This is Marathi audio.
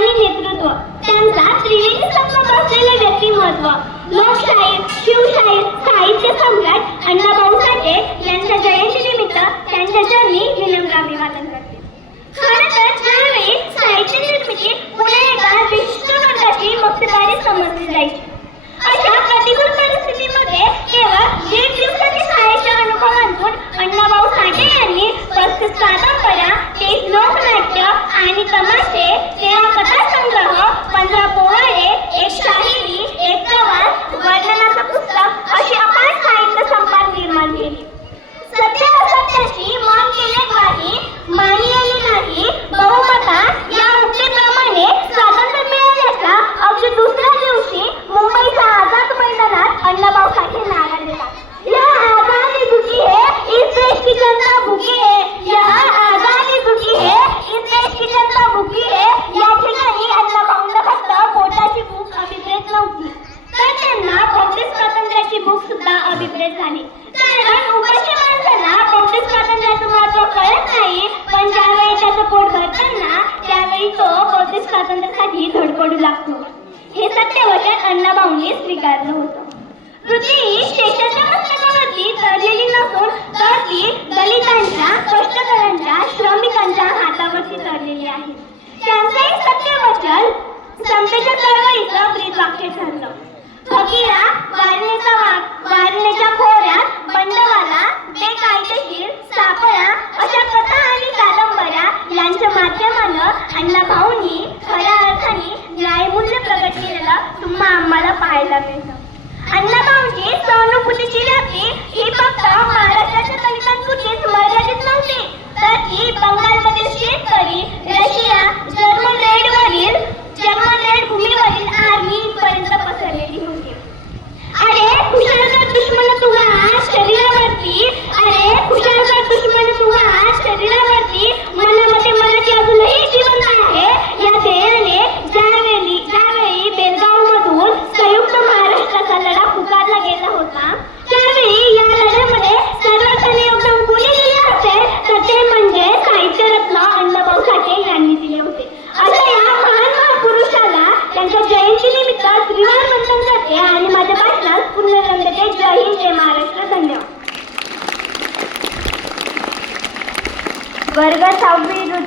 आणि नेतृत्व. त्यांचा त्रिवेणी असलेले व्यक्तिमत्व. लोकशाहीर शिवशाहीर साहित्य सम्राट अण्णाभाऊ साठे यांच्या जयंतीनिमित्त त्यांच्या चरणी विनम्र अभिवादन करते खरं तर त्यावेळी साहित्य निर्मिती एका विशिष्ट वर्गाची मक्तेदारी समजली जायची. अशा प्रतिकूल परिस्थितीमध्ये केवळ दीड दिवसाच्या शाळेच्या अनुभवांतून अण्णाभाऊ साठे यांनी पस्तीस कादंबऱ्या लोकनाट्य आणि तमाशे तेरा झाली कारण उपाशी माणसाला काँग्रेस स्वातंत्र्याचं महत्त्व कळत नाही पण ज्यावेळी त्याचं पोट भरताना त्यावेळी तो काँग्रेस स्वातंत्र्यासाठी धडपडू लागतो. हे सत्यवचन अण्णाभाऊंनी स्वीकारलं होतं. शेषाच्या नसून तर ती दलितांच्या कष्टकऱ्यांच्या श्रमिकांच्या हातावरती चढलेली आहे. त्यांचं एक सत्यवचन समतेच्या चळवळीचं ब्रीद वाक्य ठरलं. फकीरा वारणेचा वारणेच्या बेकायदेशीर सापळा अशा कथा आणि कादंबऱ्या यांच्या माध्यमानं अण्णा भाऊंनी खऱ्या अर्थाने न्यायमूल्य प्रगट केलेलं तुम्हा आम्हाला पाहायला मिळतं. अण्णा भाऊंची सहानुभूतीची व्याप्ती ही फक्त महाराष्ट्राच्या दलितांपुरतीच मर्यादित नव्हती. तर ती बंगालमधील शेतकरी रशिया जय हिंद जय महाराष्ट्र धन्यवाद. वर्ग सहावी